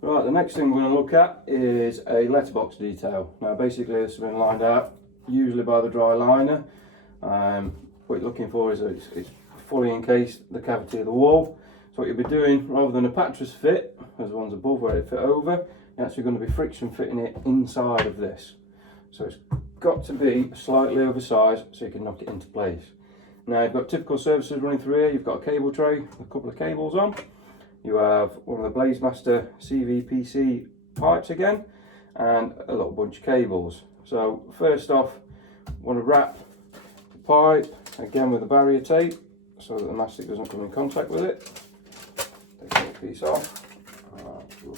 Right, the next thing we're going to look at is a letterbox detail. Now basically this has been lined out usually by the dry liner. What you're looking for is it's fully encased the cavity of the wall. So what you'll be doing, rather than a pattress fit, as the ones above where it fit over, you're actually going to be friction fitting it inside of this. So it's got to be slightly oversized so you can knock it into place. Now you've got typical surfaces running through here. You've got a cable tray with a couple of cables on. You have one of the Blazemaster CVPC pipes again, and a little bunch of cables. So first off, want to wrap the pipe again with a barrier tape so that the mastic doesn't come in contact with it. Take a little piece off.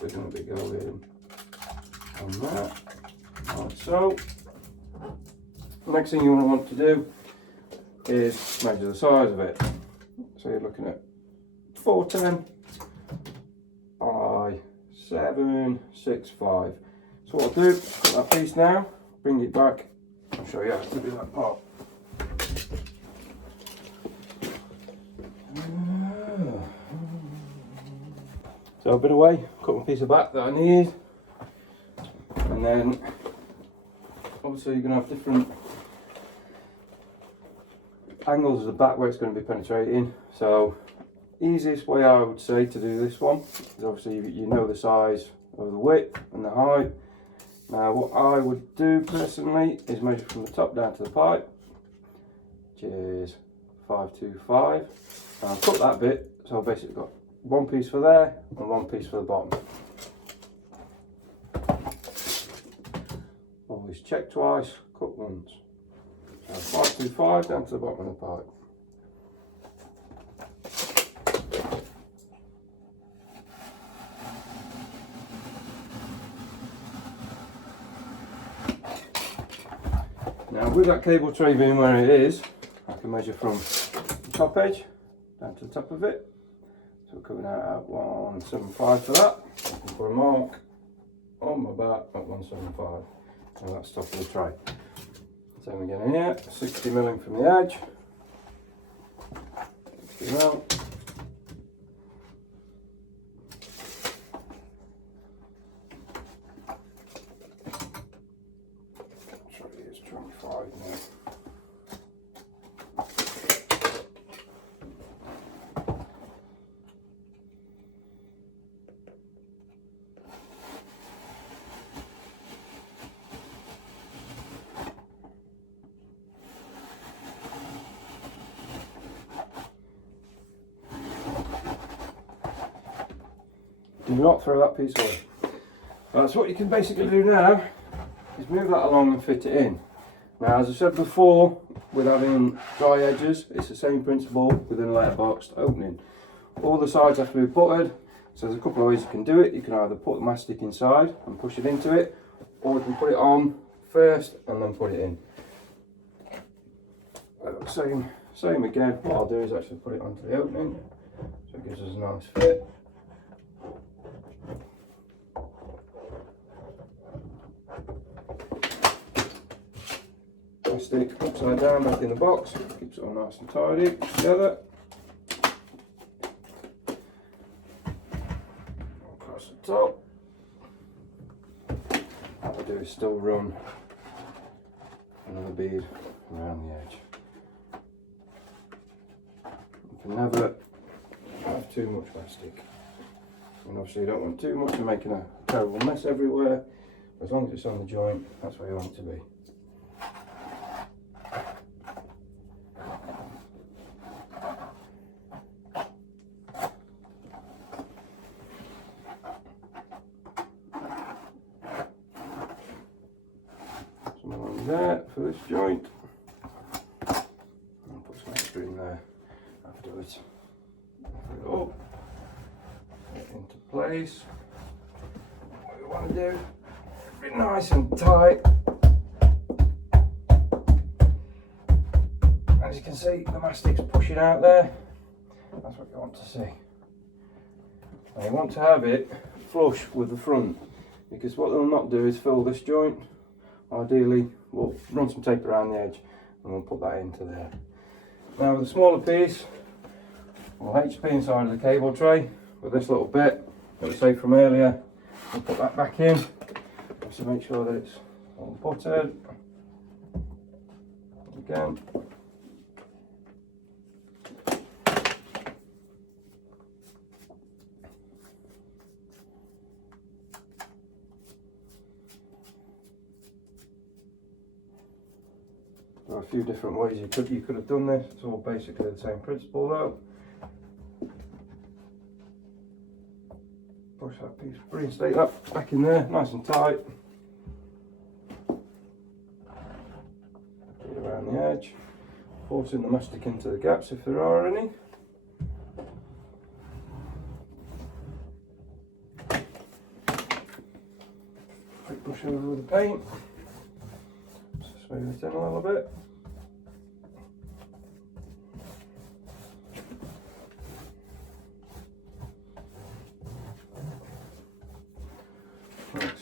We're going to be going on that, like so. Next thing you want to do is measure the size of it. So you're looking at 410 by 765. So what I'll do, put that piece now, bring it back, I'll show you how to do that part. So a bit away, cut my piece of back that I need, and then obviously you're going to have different angles of the back where it's going to be penetrating. So easiest way I would say to do this one is obviously you know the size of the width and the height. Now what I would do personally is measure from the top down to the pipe, which is 525. And I've cut that bit, so I've basically got one piece for there and one piece for the bottom. Always check twice, cut once. So 525 down to the bottom of the pipe. Now with that cable tray being where it is, I can measure from the top edge down to the top of it. So we're coming out at 175 for that. I can put a mark on my back at 175. And that's top of the tray. Same again here, 60mm from the edge. 60mm. Tray is 25 now. Do not throw that piece away. Right, so what you can basically do now is move that along and fit it in. Now as I said before, with having dry edges, it's the same principle within a letterbox opening. All the sides have to be buttered, so there's a couple of ways you can do it. You can either put the mastic inside and push it into it, or you can put it on first and then put it in. Same again, what I'll do is actually put it onto the opening, so it gives us a nice fit. Stick upside down back in the box, keeps it all nice and tidy together. Across the top. What I do is still run another bead around the edge. You can never have too much mastic. And obviously you don't want too much of making a terrible mess everywhere. As long as it's on the joint, that's where you want it to be. There for this joint, and put some extra in there afterwards. Put it up, get it into place. What we want to do, be nice and tight. As you can see, the mastic's pushing out there. That's what you want to see. Now you want to have it flush with the front, because what they'll not do is fill this joint. Ideally, we'll run some tape around the edge and we'll put that into there. Now with the smaller piece, we'll HP inside of the cable tray with this little bit, like I say from earlier, I'll put that back in. So make sure that it's all buttered. Again. There are a few different ways you could have done this. It's all basically the same principle though. Push that piece, reinstate that back in there, nice and tight. Get around the edge, forcing the mastic into the gaps if there are any. Quick brush over with the paint. Just smooth it in a little bit.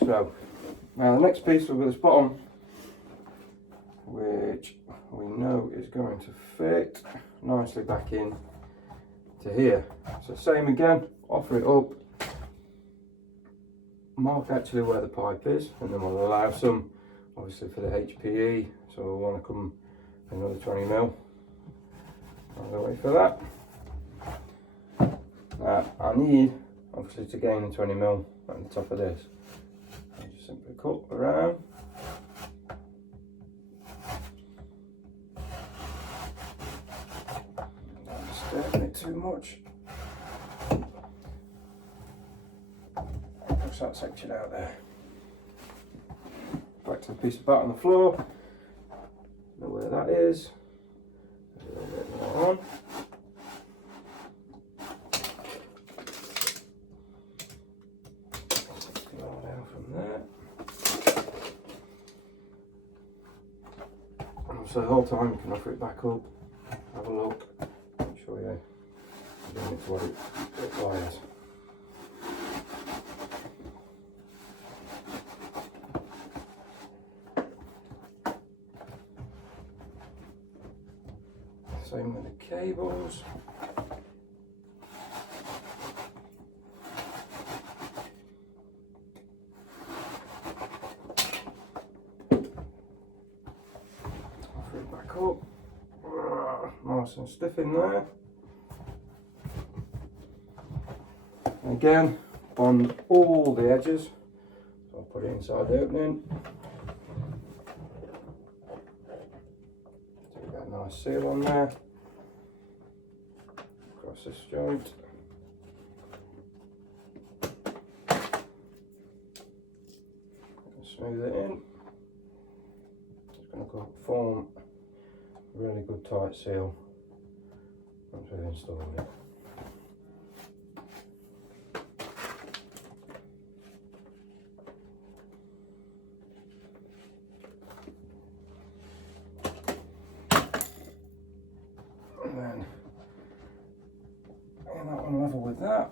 So, now the next piece will be this bottom, which we know is going to fit nicely back in to here. So same again, offer it up, mark actually where the pipe is, and then we'll allow some, obviously for the HPE, so we'll want to come another 20mm all the way for that. Now I need, obviously, to gain the 20mm at the top of this. Just simply cut around. Not disturbing it too much. Push that section out there. Back to the piece of batt on the floor. Know where that is. A little bit more on. So the whole time you can offer it back up, have a look, make sure you're doing it to what it requires. Same with the cables. Back up, nice and stiff in there. And again, bond all the edges. So I'll put it inside the opening. So we've got a nice seal on there. Across this joint. Smooth it in. It's going to form really good tight seal once we've installed it. And then get that one level with that.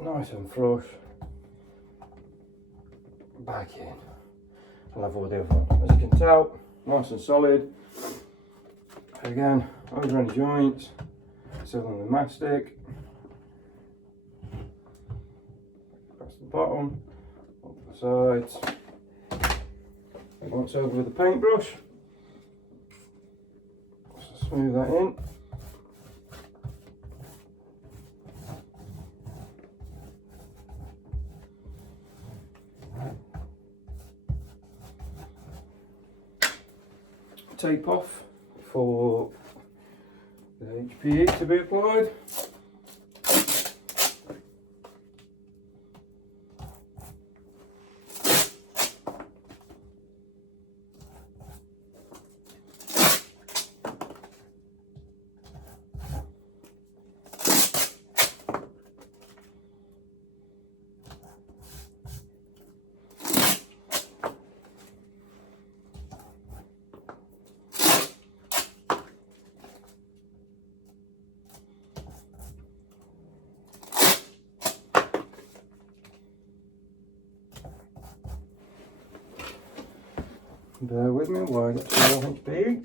Nice and flush, back in, level with the other one. As you can tell, nice and solid. Again, over any joints, sealing with mastic. Across the bottom, up the sides. Once over with the paintbrush, so smooth that in. Tape off for the HPE to be applied. Bear with me while I get some more HB.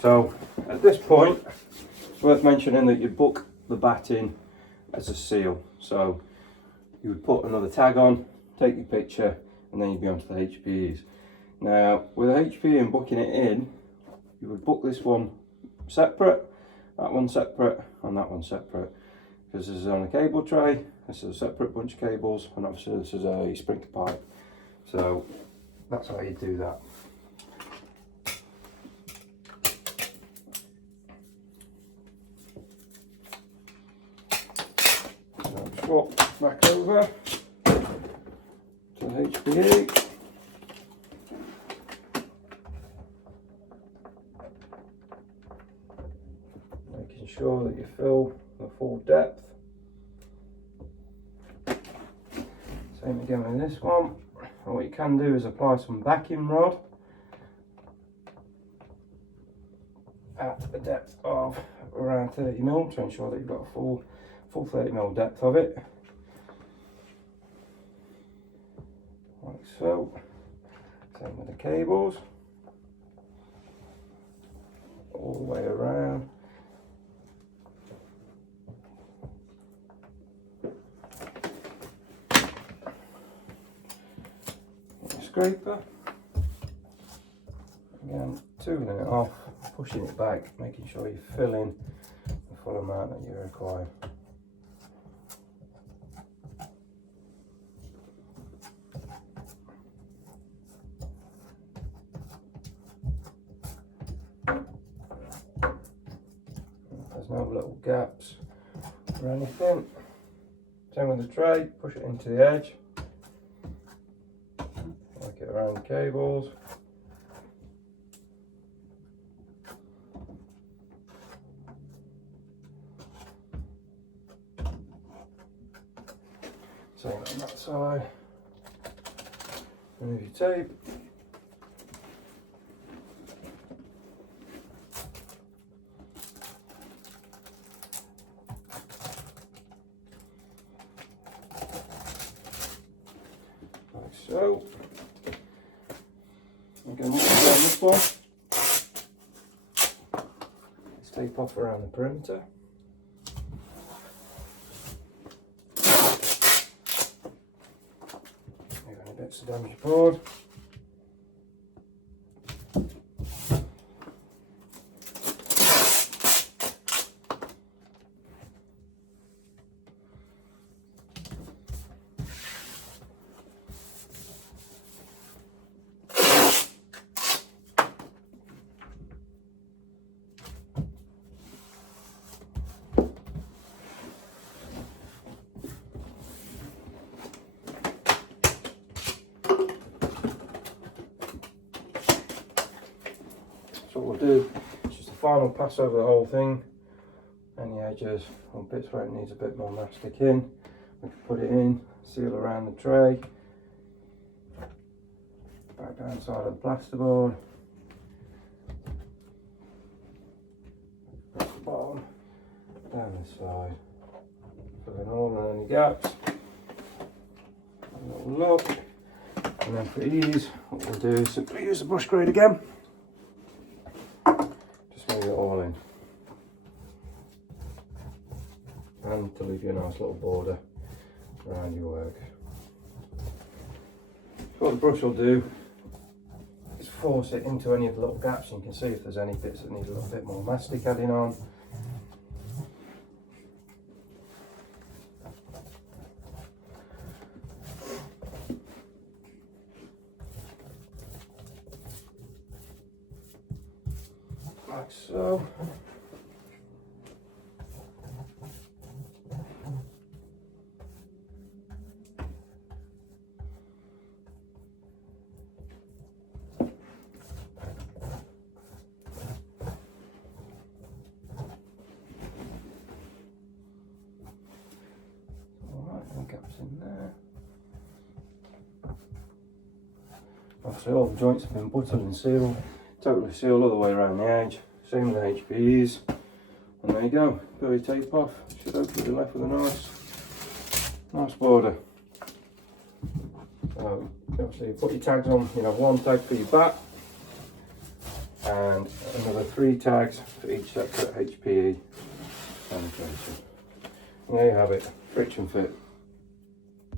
So at this point, it's worth mentioning that you book the bat in as a seal. So you would put another tag on, take your picture, and then you'd be onto the HPEs. Now with a HPE and booking it in, you would book this one separate, that one separate, and that one separate. Because this is on a cable tray, this is a separate bunch of cables, and obviously this is a sprinkler pipe. So that's how you do that. Swap back over to the HPE. Making sure that you fill the full depth. Same again with this one. And what you can do is apply some backing rod at a depth of around 30mm to ensure that you've got a full 30mm depth of it, like so. Same with the cables, all the way around. Scraper, again tooling it off, pushing it back, making sure you fill in the full amount that you require. There's no little gaps or anything. Same with the tray, push it into the edge, work it around the cables. Same on that side. Remove your tape. Like so. Again, on this one. Let's tape off around the perimeter. Bits of damaged board. So what we'll do is just a final pass over the whole thing, any edges or bits where it needs a bit more mastic in, we can put it in, seal around the tray, back down side of the plasterboard, across the bottom, down this side, filling all in any gaps, have a little look, and then for ease what we'll do is simply use the brush grade again. Move it all in, and to leave you a nice little border around your work. So what the brush will do is force it into any of the little gaps, and you can see if there's any bits that need a little bit more mastic adding on. Like so. That's in there. Obviously all the joints have been buttoned and sealed, totally sealed all the way around the edge, same with the HPEs, and there you go, peel your tape off, should hopefully be left with a nice border. So obviously you put your tags on, you have one tag for your back and another 3 tags for each separate HPE penetration. And there you have it, friction fit.